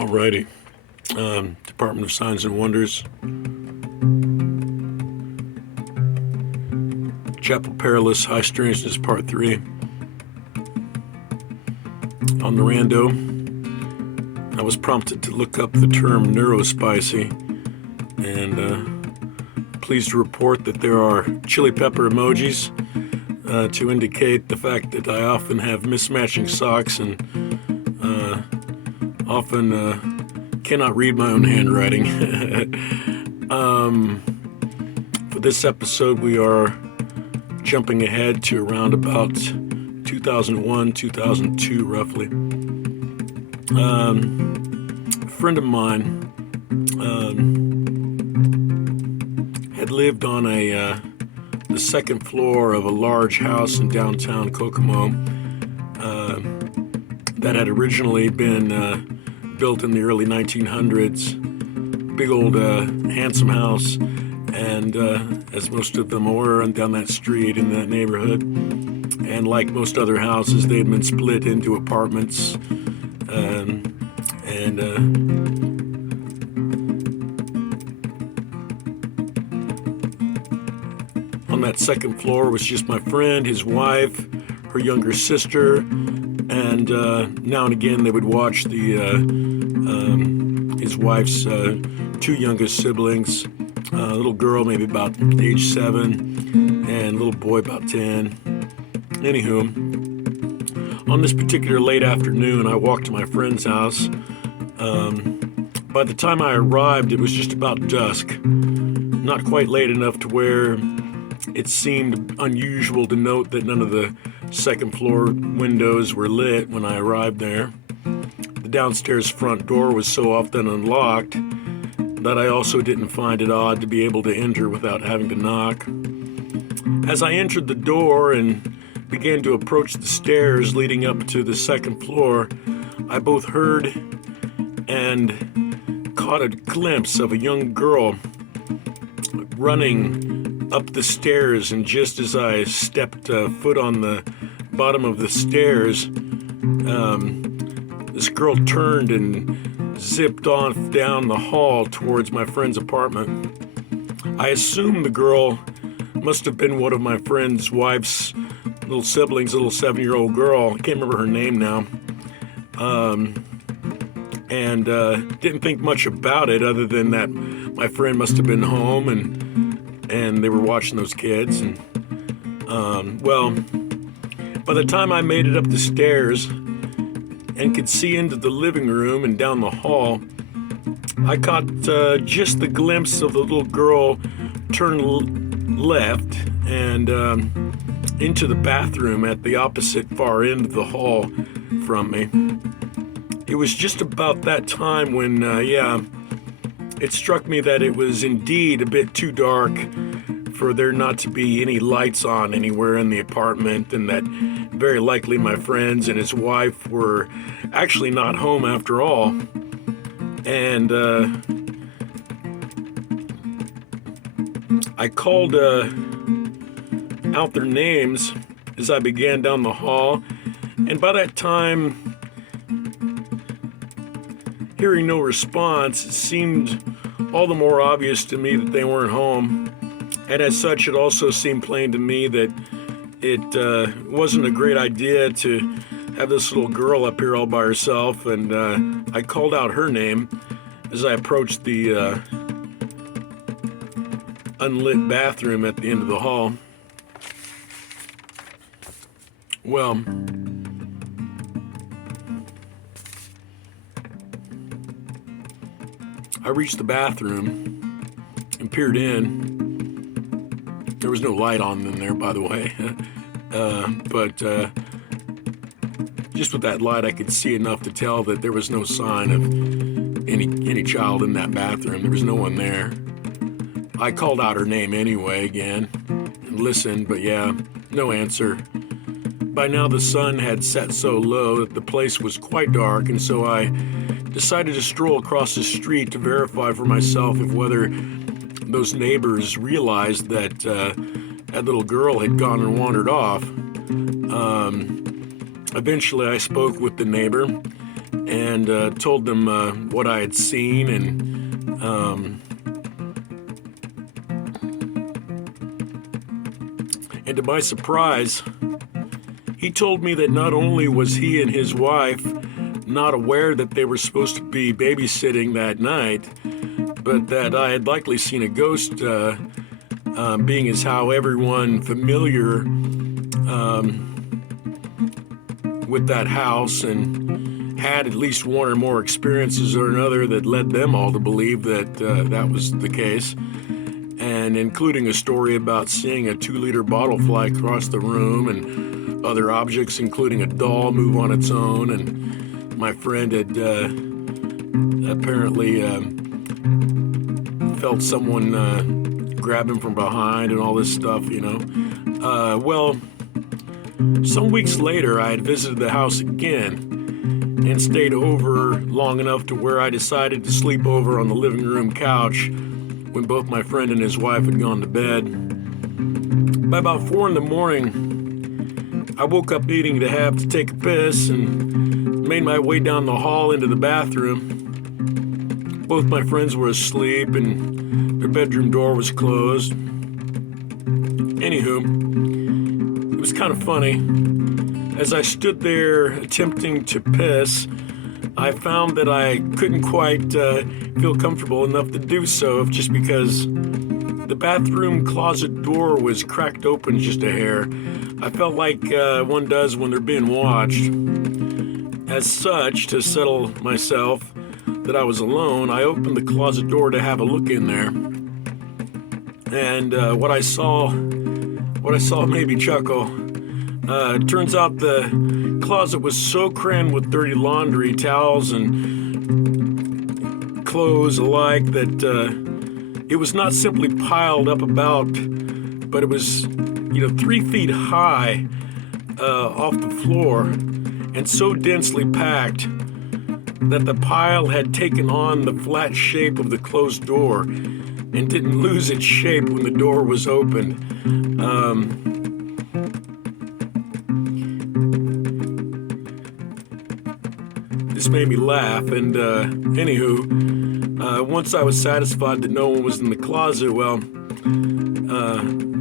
Alrighty. Department of Signs and Wonders. Chapel Perilous, High Strangeness, Part 3. On the rando, I was prompted to look up the term neurospicy, and pleased to report that there are chili pepper emojis to indicate the fact that I often have mismatching socks and often cannot read my own handwriting. For this episode, we are jumping ahead to around about 2001, 2002, roughly. A friend of mine had lived on the second floor of a large house in downtown Kokomo that had originally been built in the early 1900s. Big old handsome house, and as most of them were down that street in that neighborhood, and like most other houses, they had been split into apartments, on that second floor was just my friend, his wife, her younger sister, and now and again they would watch his wife's two youngest siblings, a little girl maybe about age 7 and a little boy about 10. Anywho, on this particular late afternoon, I walked to my friend's house. By the time I arrived, it was just about dusk, not quite late enough to where it seemed unusual to note that none of the second floor windows were lit when I arrived there. The downstairs front door was so often unlocked that I also didn't find it odd to be able to enter without having to knock. As I entered the door and began to approach the stairs leading up to the second floor, I both heard and caught a glimpse of a young girl running up the stairs, and just as I stepped foot on the bottom of the stairs, this girl turned and zipped off down the hall towards my friend's apartment. I assume the girl must have been one of my friend's wife's little siblings, a little 7-year-old girl. I can't remember her name now. And didn't think much about it other than that my friend must have been home and they were watching those kids. And well, by the time I made it up the stairs and could see into the living room and down the hall, I caught just the glimpse of the little girl turn left and into the bathroom at the opposite far end of the hall from me. It was just about that time when, it struck me that it was indeed a bit too dark for there not to be any lights on anywhere in the apartment, and that very likely my friends and his wife were actually not home after all. And I called out their names as I began down the hall, and by that time, hearing no response, it seemed all the more obvious to me that they weren't home. And as such, it also seemed plain to me that it wasn't a great idea to have this little girl up here all by herself. And I called out her name as I approached the unlit bathroom at the end of the hall. Well, I reached the bathroom and peered in. There was no light on in there, by the way. But just with that light, I could see enough to tell that there was no sign of any child in that bathroom. There was no one there. I called out her name anyway again and listened, but no answer. By now the sun had set so low that the place was quite dark, and so I decided to stroll across the street to verify for myself if whether those neighbors realized that that little girl had gone and wandered off. Eventually I spoke with the neighbor, and told them what I had seen, and to my surprise, he told me that not only was he and his wife not aware that they were supposed to be babysitting that night, but that I had likely seen a ghost, being as how everyone familiar with that house and had at least one or more experiences or another that led them all to believe that that was the case, and including a story about seeing a 2-liter bottle fly across the room and other objects, including a doll, move on its own. And my friend had apparently felt someone grab him from behind and all this stuff, Well, some weeks later, I had visited the house again and stayed over long enough to where I decided to sleep over on the living room couch when both my friend and his wife had gone to bed. By about 4 in the morning, I woke up needing to have to take a piss and made my way down the hall into the bathroom. Both my friends were asleep and their bedroom door was closed. Anywho, it was kind of funny. As I stood there attempting to piss, I found that I couldn't quite feel comfortable enough to do so, just because the bathroom closet door was cracked open just a hair. I felt like one does when they're being watched. As such, to settle myself that I was alone, I opened the closet door to have a look in there. And what I saw made me chuckle. It turns out the closet was so crammed with dirty laundry, towels, and clothes alike that it was not simply piled up about, but it was, 3 feet high off the floor and so densely packed that the pile had taken on the flat shape of the closed door and didn't lose its shape when the door was opened. This made me laugh, and anywho, once I was satisfied that no one was in the closet, well,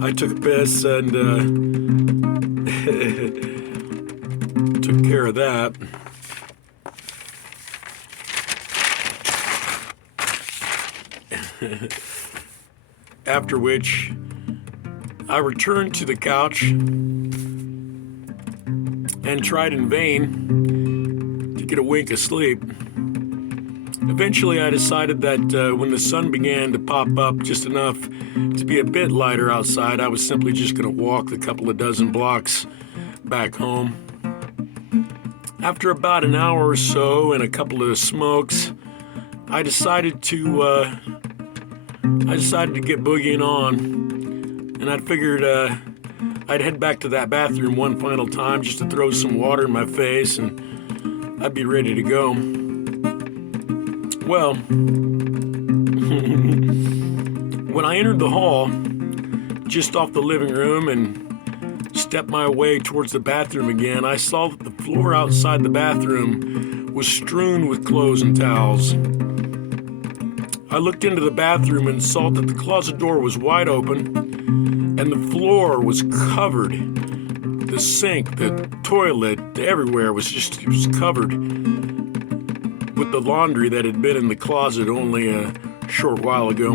I took a piss and took care of that. After which, I returned to the couch and tried in vain to get a wink of sleep. Eventually, I decided that when the sun began to pop up just enough to be a bit lighter outside, I was simply just going to walk the couple of dozen blocks back home. After about an hour or so and a couple of smokes, I decided to get boogieing on, and I figured I'd head back to that bathroom one final time just to throw some water in my face, and I'd be ready to go. Well, when I entered the hall, just off the living room, and stepped my way towards the bathroom again, I saw that the floor outside the bathroom was strewn with clothes and towels. I looked into the bathroom and saw that the closet door was wide open and the floor was covered. The sink, the toilet, everywhere was covered with the laundry that had been in the closet only a short while ago.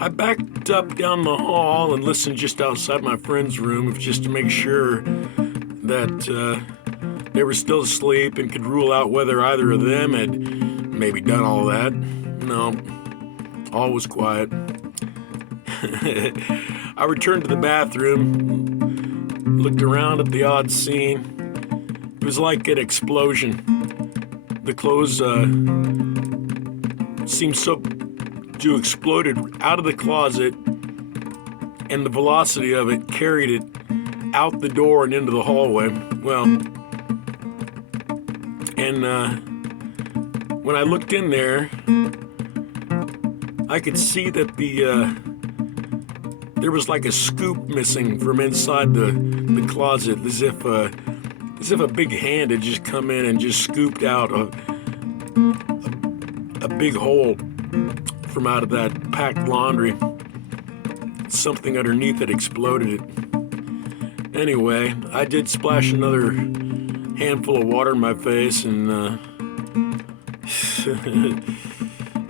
I backed up down the hall and listened just outside my friend's room just to make sure that they were still asleep and could rule out whether either of them had maybe done all that. No, all was quiet. I returned to the bathroom, looked around at the odd scene. It was like an explosion. The clothes seemed to exploded out of the closet, and the velocity of it carried it out the door and into the hallway. Well, and when I looked in there, I could see that there was like a scoop missing from inside the closet, as if as if a big hand had just come in and just scooped out a big hole from out of that packed laundry. Something underneath it exploded it. Anyway, I did splash another handful of water in my face, and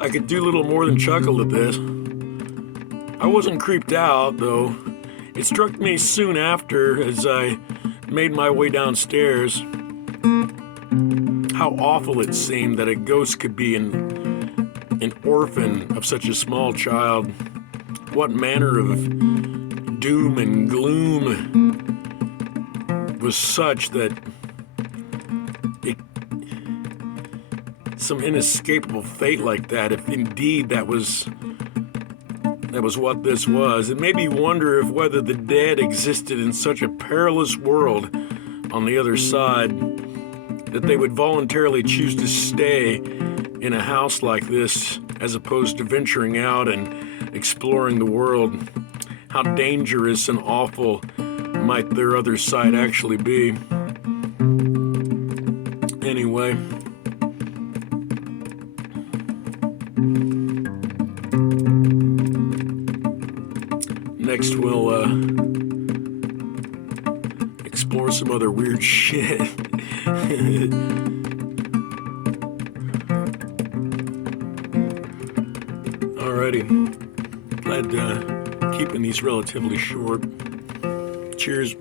I could do little more than chuckle at this. I wasn't creeped out, though. It struck me soon after, as I made my way downstairs, how awful it seemed that a ghost could be an orphan of such a small child. What manner of doom and gloom was such that some inescapable fate like that, if indeed that was what this was. It made me wonder if whether the dead existed in such a perilous world on the other side that they would voluntarily choose to stay in a house like this as opposed to venturing out and exploring the world. How dangerous and awful might their other side actually be? Anyway, next we'll explore some other weird shit. Alrighty, glad keeping these relatively short. Cheers.